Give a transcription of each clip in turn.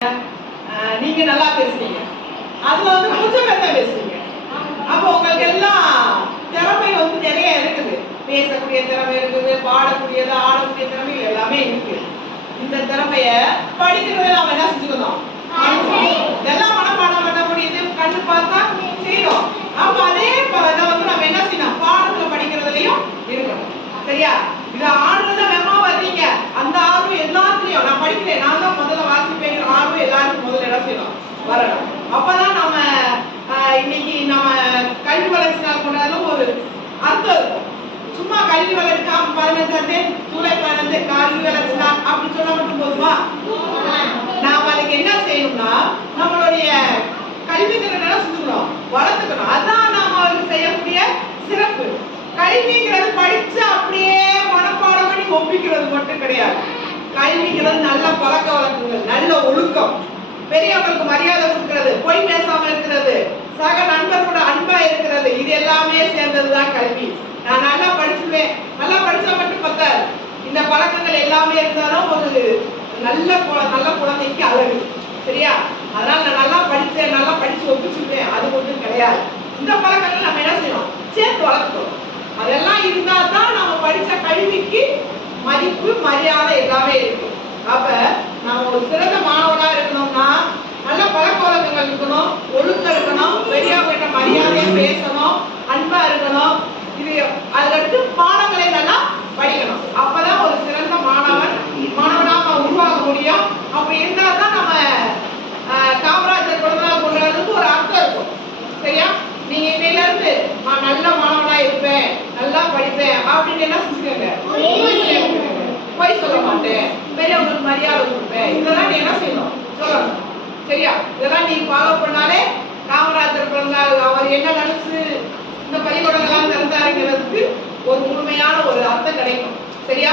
நீங்க நல்லா பேசுறீங்க, அதுல வந்து கொஞ்சம் பேர் தான் பேசுறீங்க. அப்போ உங்களுக்கு எல்லாம் திறமை வந்து நிறைய இருக்குது. பேசக்கூடிய திறமை இருக்குது, பாடக்கூடியது, ஆடக்கூடிய திறமை எல்லாமே இருக்கு. இந்த திறமைய படிக்கிறத நாம என்ன செஞ்சுக்கணும், இதெல்லாம் மனப்பாடம் பண்ண முடியுது, கண்ணு பார்த்தா செய்யணும். அப்ப அதே வந்து நம்ம என்ன செய்யணும், பாடத்துல படிக்கிறதுலயும் இருக்கணும். சரியா? இத ஆடுறத மெமோ வர்றீங்க, அந்த ஆர்வம் எல்லாத்துலயும் நான் படிக்கிறேன், நான் தான் முதல்ல வாசிப்பேங்கிற ஆர்வம் எல்லாருக்கும் முதல்ல என்ன செய்யணும், வரணும். அப்பதான் நம்ம இன்னைக்கு நம்ம கல்வி வளர்ச்சி நாள் கொண்டாடும் ஒரு அர்த்தம் இருக்கும். சும்மா கல்வி வளர்ச்சி 15 ஜூலை 15 கல்வி வளர்ச்சி நாள் அப்படி சொன்னா மட்டும் போதுமா? நாம அதுக்கு என்ன செய்யணும்னா நம்மளுடைய கல்வி திறனை செஞ்சுக்கணும், வளர்த்துக்கணும். அதான் நாம அவருக்கு செய்யக்கூடிய சிறப்பு. கல்விங்கிறது படிச்சு அப்படியே மனப்பாடம் பண்ணி ஒப்பிக்கிறது மட்டும் கிடையாது. கல்விங்கிறது நல்ல பழக்க வழக்கங்கள், நல்ல ஒழுக்கம், பெரியவங்களுக்கு மரியாதை கொடுக்கிறது, பொய் பேசாம இருக்கிறது, சக நண்பர் கூட அன்பா இருக்கிறது, இது எல்லாமே சேர்ந்ததுதான் கல்வி. நான் நல்லா படிச்சுவேன், நல்லா படிச்சா மட்டும் பத்தாது, இந்த பழக்கங்கள் எல்லாமே இருந்தாலும் ஒரு நல்ல குழந்தைக்கு அழகு. சரியா? அதனால நான் நல்லா படிச்சேன், நல்லா படிச்சு ஒப்பிச்சுவேன் அது ஒன்றும் கிடையாது. இந்த பழக்கங்கள் நம்ம என்ன செய்யணும், சேர்த்து வளர்க்கணும். அதெல்லாம் இருந்தா தான் நம்ம படிச்ச கல்விக்கு மதிப்பு, மரியாதை எல்லாமே இருக்கும். அப்ப நம்ம ஒரு சிறந்த மாணவனா இருக்கணும்னா நல்ல பழக்க வழக்கங்கள் இருக்கணும், ஒழுக்கம் இருக்கணும், பெரியவங்கிட்ட மரியாதையா பேசணும், அன்பா இருக்கணும். இது அதுக்கடுத்து பாடங்களை நல்லா படிக்கணும். அப்பதான் ஒரு சிறந்த மாணவனாக உருவாக முடியும். அப்படி இருந்தா தான் நம்ம காமராஜர் பிறந்தநாள் கொண்டாடுறதுக்கு ஒரு அர்த்தம் இருக்கும். சரியா? நீங்க இன்னையில இருந்து நான் நல்ல மாணவனா இருப்பேன், நல்லா படிப்பேன் அப்படின்னு என்ன செஞ்சுக்கோங்க, போய் சொல்ல மாட்டேன், பெரியவங்களுக்கு மரியாதை கொடுப்பேன், இதெல்லாம் நீ என்ன செய்யணும், சொல்லணும். சரியா? இதெல்லாம் நீ ஃபாலோ பண்ணாலே காமராஜர் பிறந்தால் அவர் என்ன நினைச்சு இந்த பள்ளிக்கூடங்கள்லாம் திறந்தாருங்கிறதுக்கு ஒரு முழுமையான ஒரு அர்த்தம் கிடைக்கும். சரியா?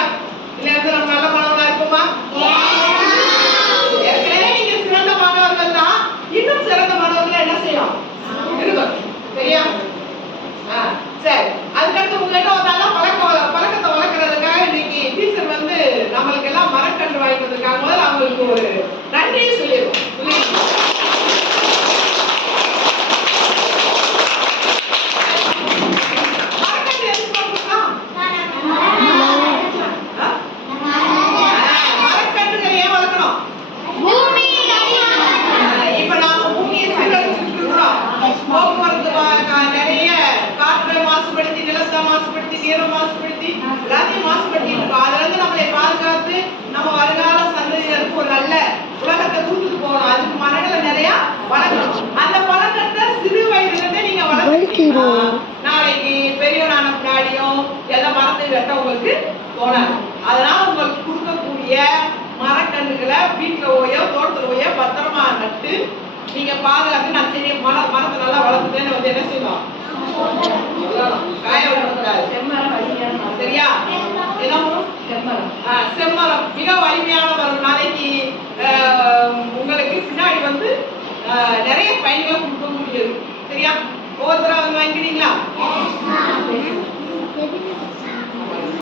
இல்ல இருந்து நம்ம நல்ல மாணவனா இருப்போமா? ஏற்கனவே நீங்க சிறந்த மாணவர்கள் தான், இன்னும் சிறந்த மாணவர்கள் என்ன செய்யணும், இருக்கணும். சரியா? சரி. அதுக்கடுத்து உங்ககிட்ட ஒரு நல்ல பழக்கத்தை வளர்க்கறதுக்காக இன்னைக்கு டீச்சர் வந்து நம்மளுக்கு எல்லாம் மரக்கன்று வாங்கிக்கிறதுக்காக முதல்ல அவங்களுக்கு ஒரு நன்றியை சொல்லிடுவோம். நாளைக்கு பெரியவரான பின்னாடியும் எதை மரத்தை வெட்ட உங்களுக்கு தோணாது. அதனால உங்களுக்கு கொடுக்கக்கூடிய மரக்கன்றுகளை வீட்டுல ஓயோ தோட்டத்துல ஓயோ பத்திரமா நட்டு நீங்க பாதுகாத்து நான் சரி மரத்தை நல்லா வளர்த்து